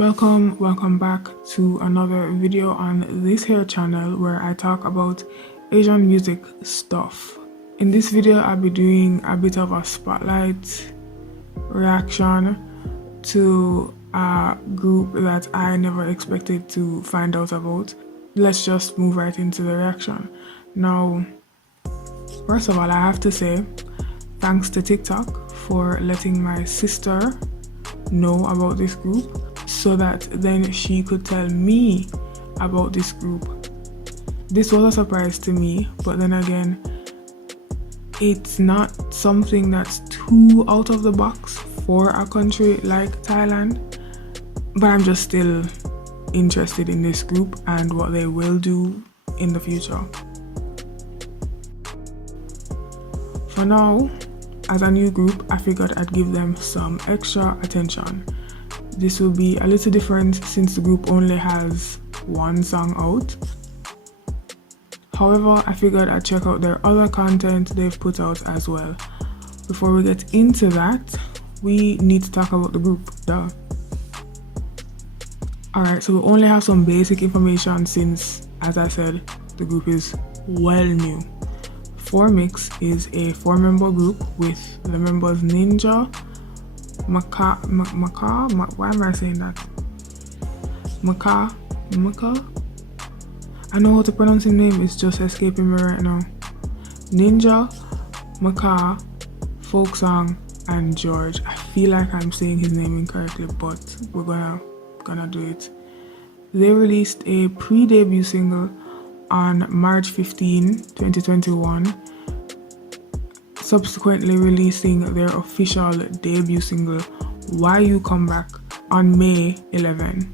Welcome back to another video on this here channel where I talk about Asian music stuff. In this video I'll be doing a bit of a spotlight reaction to a group that I never expected to find out about. Let's just move right into the reaction. Now, first of all, I have to say thanks to TikTok for letting my sister know about this group so that then she could tell me about this group. This was a surprise to me, but then again, it's not something that's too out of the box for a country like Thailand, but I'm just still interested in this group and what they will do in the future. For now, as a new group, I figured I'd give them some extra attention. This will be a little different since the group only has one song out. However, I figured I'd check out their other content they've put out as well. Before we get into that, we need to talk about the group, duh. Alright, so we only have some basic information since, as I said, the group is well new. 4mix is a 4-member group with the members Ninja, why am I saying that? Maka? I know how to pronounce his name, it's just escaping me right now. Ninja, Maka, Folksong, and George. I feel like I'm saying his name incorrectly, but we're gonna do it. They released a pre-debut single on March 15, 2021, subsequently releasing their official debut single, Why You Come Back, on May 11.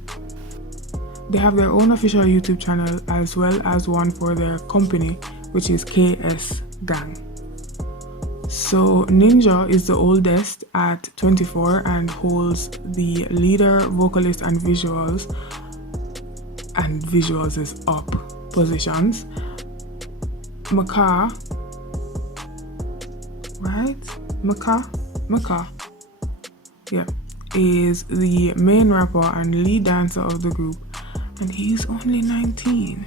They have their own official YouTube channel as well as one for their company, which is KS Gang. So Ninja is the oldest at 24 and holds the leader, vocalist, and visuals is up positions. Maka, yeah, is the main rapper and lead dancer of the group, and he's only 19.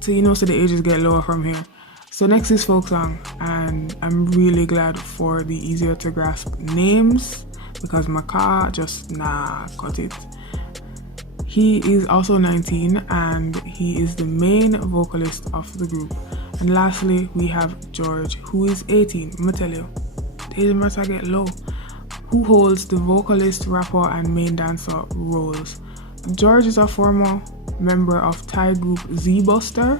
So the ages get lower from here. So next is Folksong, and I'm really glad for the easier to grasp names because Maka just cut it. He is also 19 and he is the main vocalist of the group. And lastly, we have George, who is 18. I'ma tell you, the age must get low. Who holds the vocalist, rapper, and main dancer roles. George is a former member of Thai group Z-Buster.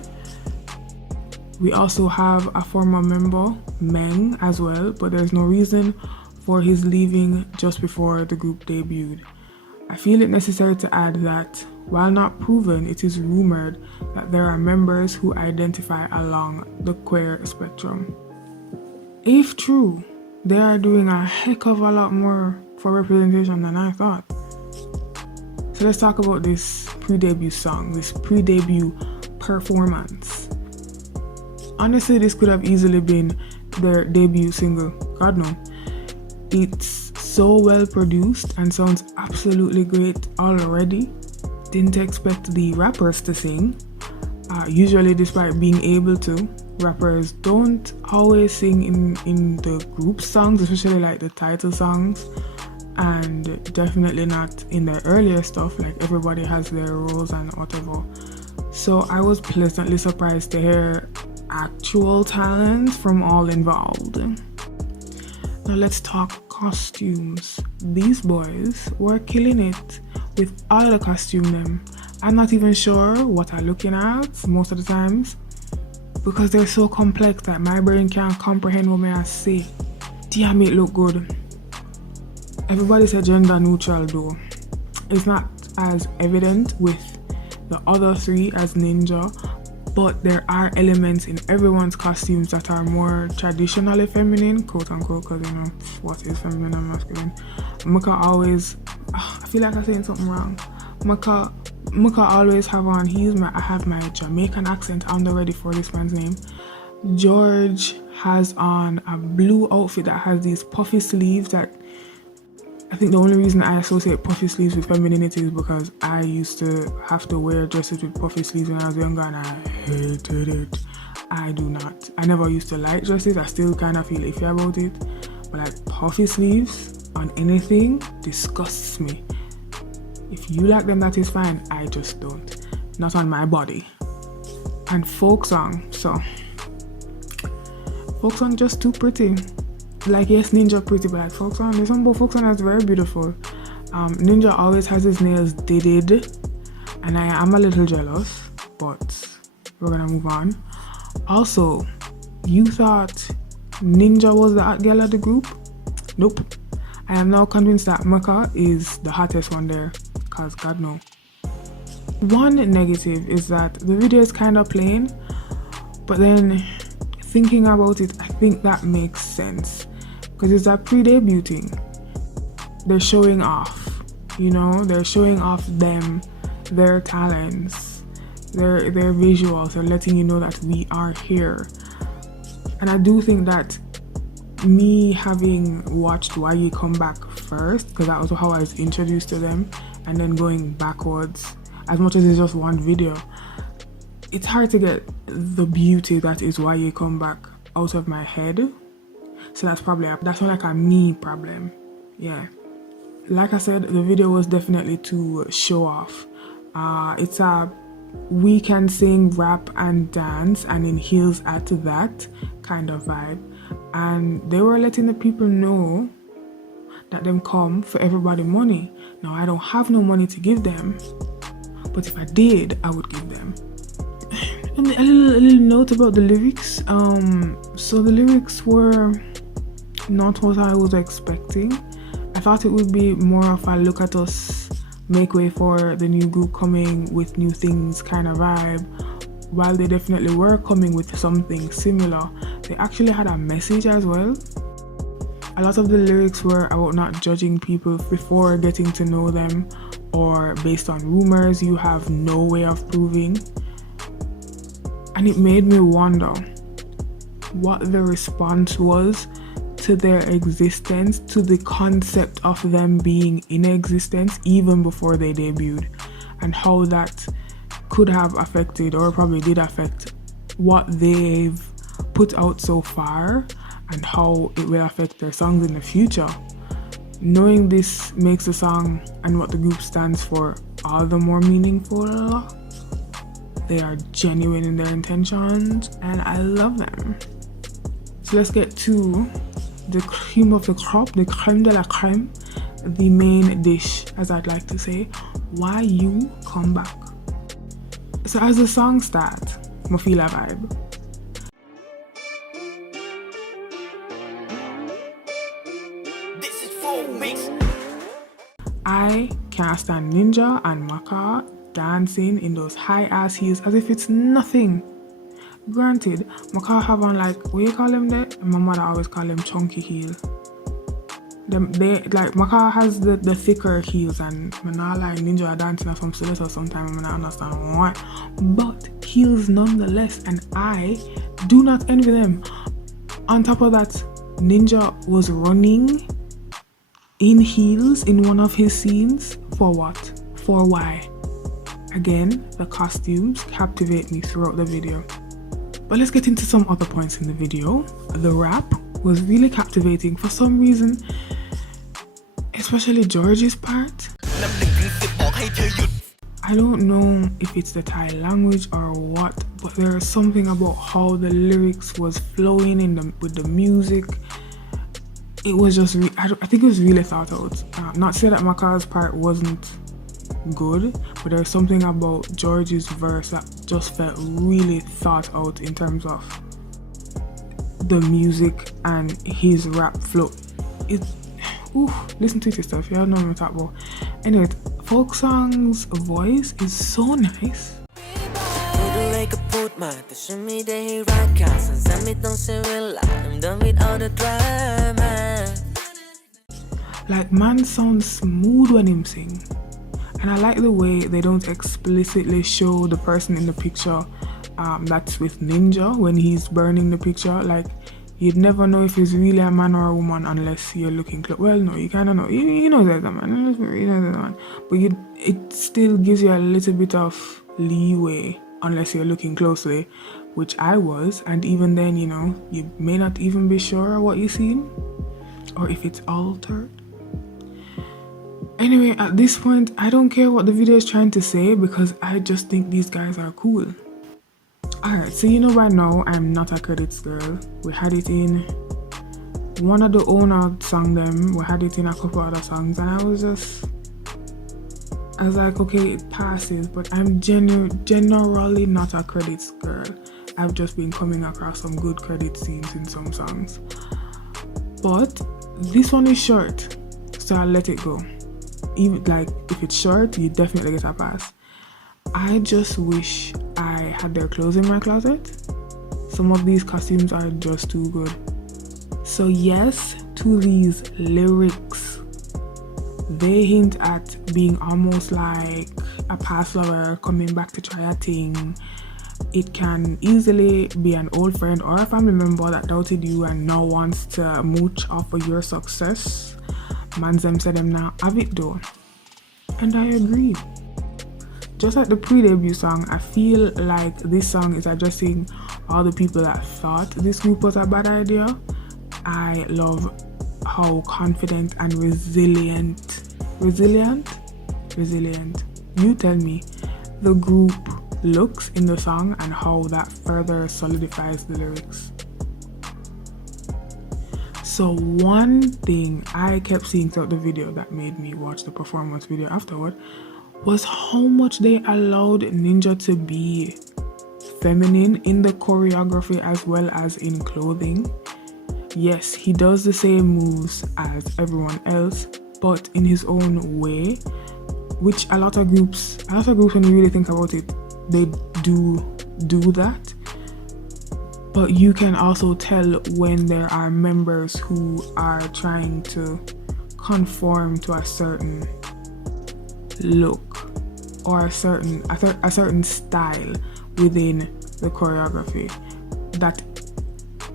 We also have a former member, Meng, as well, but there's no reason for his leaving just before the group debuted. I feel it necessary to add that, while not proven, it is rumored that there are members who identify along the queer spectrum. If true, they are doing a heck of a lot more for representation than I thought. So let's talk about this pre-debut song, this pre-debut performance. Honestly, this could have easily been their debut single, God no. It's so well produced and sounds absolutely great already. Didn't expect the rappers to sing. Usually, despite being able to, rappers don't always sing in the group songs, especially like the title songs, and definitely not in their earlier stuff, like everybody has their roles and whatever. So I was pleasantly surprised to hear actual talent from all involved. Now let's talk costumes. These boys were killing it with all the costume them. I'm not even sure what I'm looking at most of the times because they're so complex that my brain can't comprehend what I say. Damn, it look good. Everybody said gender neutral though. It's not as evident with the other three as Ninja, but there are elements in everyone's costumes that are more traditionally feminine, quote unquote, because what is feminine and masculine. Maka always, I feel like I'm saying something wrong. Maka always have on, I have my Jamaican accent on the ready for this man's name. George has on a blue outfit that has these puffy sleeves that I think the only reason I associate puffy sleeves with femininity is because I used to have to wear dresses with puffy sleeves when I was younger and I hated it. I do not. I never used to like dresses. I still kind of feel iffy about it. But like puffy sleeves on anything disgusts me. If you like them, that is fine. I just don't. Not on my body. And folk song. So, folk song just too pretty. Like, yes, Ninja pretty, but like folk song, there's some folk song that's very beautiful. Ninja always has his nails did, and I am a little jealous, but we're gonna move on. Also, you thought Ninja was the hot girl of the group? Nope. I am now convinced that Maka is the hottest one there, cause God no. One negative is that the video is kind of plain, but then thinking about it, I think that makes sense. Because it's a pre-debuting. They're showing off, you know? They're showing off them, their talents, their visuals. They're letting you know that we are here. And I do think that me having watched Why You Come Back first, because that was how I was introduced to them, and then going backwards, as much as it's just one video, it's hard to get the beauty that is Why You Come Back out of my head. So that's not like a me problem. Yeah. Like I said, the video was definitely to show off. It's a we can sing, rap and dance and in heels at that kind of vibe. And they were letting the people know that them come for everybody money. Now I don't have no money to give them, but if I did, I would give them. And a little note about the lyrics. So the lyrics were not what I was expecting. I thought it would be more of a look at us, make way for the new group coming with new things kind of vibe. While they definitely were coming with something similar, they actually had a message as well. A lot of the lyrics were about not judging people before getting to know them, or based on rumors you have no way of proving. And it made me wonder what the response was to their existence, to the concept of them being in existence even before they debuted, and how that could have affected, or probably did affect, what they've put out so far and how it will affect their songs in the future. Knowing this makes the song and what the group stands for all the more meaningful. They are genuine in their intentions and I love them. So let's get to the cream of the crop, the creme de la creme, the main dish, as I'd like to say. Why You Come Back. So as the song starts, I feel a vibe. This is full mix. I can't stand Ninja and Maka dancing in those high ass heels as if it's nothing. Granted, Maka have on like, what you call them there? My mother always call them chunky heel. They like, Maka has the thicker heels, and when I like Ninja are dancing at some stiletto sometimes, I don't understand why. But heels nonetheless, and I do not envy them. On top of that, Ninja was running in heels in one of his scenes. For what? For why? Again, the costumes captivate me throughout the video. But let's get into some other points in the video. The rap was really captivating for some reason, especially George's part. I don't know if it's the Thai language or what, but there is something about how the lyrics was flowing with the music. It was just, I think it was really thought out. Not to say that Maka's part wasn't good, but there's something about George's verse that just felt really thought out in terms of the music and his rap flow. Listen to it yourself, you all know what I'm talking about. Anyway, folk song's voice is so nice. Like, man sounds smooth when him sing. And I like the way they don't explicitly show the person in the picture that's with Ninja when he's burning the picture. Like, you'd never know if he's really a man or a woman unless you're looking close. Well, no, you kind of know. You know there's a man. You know there's a man. But it still gives you a little bit of leeway unless you're looking closely, which I was. And even then, you know, you may not even be sure what you've seen or if it's altered. Anyway, at this point, I don't care what the video is trying to say because I just think these guys are cool. Alright, so you know by now, I'm not a credits girl. We had it in one of the owner song them, we had it in a couple other songs, and I was like, okay, it passes, but I'm generally not a credits girl. I've just been coming across some good credit scenes in some songs. But this one is short, so I'll let it go. Even like if it's short, you definitely get a pass. I just wish I had their clothes in my closet. Some of these costumes are just too good. So yes, to these lyrics, they hint at being almost like a past lover coming back to try a thing. It can easily be an old friend or a family member that doubted you and now wants to mooch off of your success. Mans them say them now have it though. And I agree. Just like the pre-debut song, I feel like this song is addressing all the people that thought this group was a bad idea. I love how confident and resilient, you tell me, the group looks in the song and how that further solidifies the lyrics. So one thing I kept seeing throughout the video that made me watch the performance video afterward was how much they allowed Ninja to be feminine in the choreography as well as in clothing. Yes, he does the same moves as everyone else, but in his own way, which a lot of groups when you really think about it, they do that. But you can also tell when there are members who are trying to conform to a certain look or a certain style within the choreography that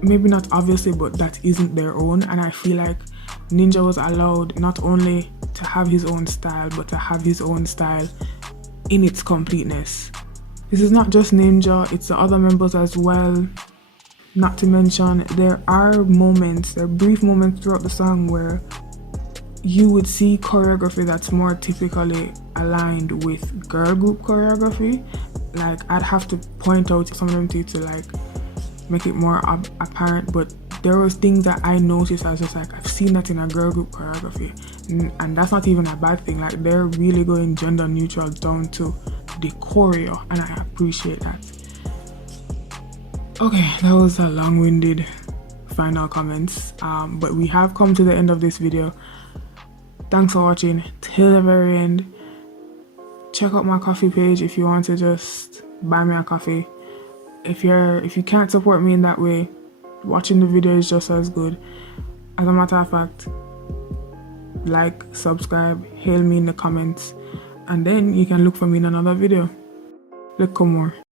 maybe not obviously, but that isn't their own. And I feel like Ninja was allowed not only to have his own style, but to have his own style in its completeness. This is not just Ninja, it's the other members as well. Not to mention, there are brief moments throughout the song where you would see choreography that's more typically aligned with girl group choreography. Like, I'd have to point out some of them to like make it more apparent, but there was things that I noticed. I was just like, I've seen that in a girl group choreography, and that's not even a bad thing. Like, they're really going gender neutral down to the choreo, and I appreciate that. Okay, that was a long-winded final comments, but we have come to the end of this video. Thanks for watching till the very end. Check out my coffee page if you want to just buy me a coffee. If you can't support me in that way, watching the video is just as good. As a matter of fact, like, subscribe, hail me in the comments, and then you can look for me in another video. Look more.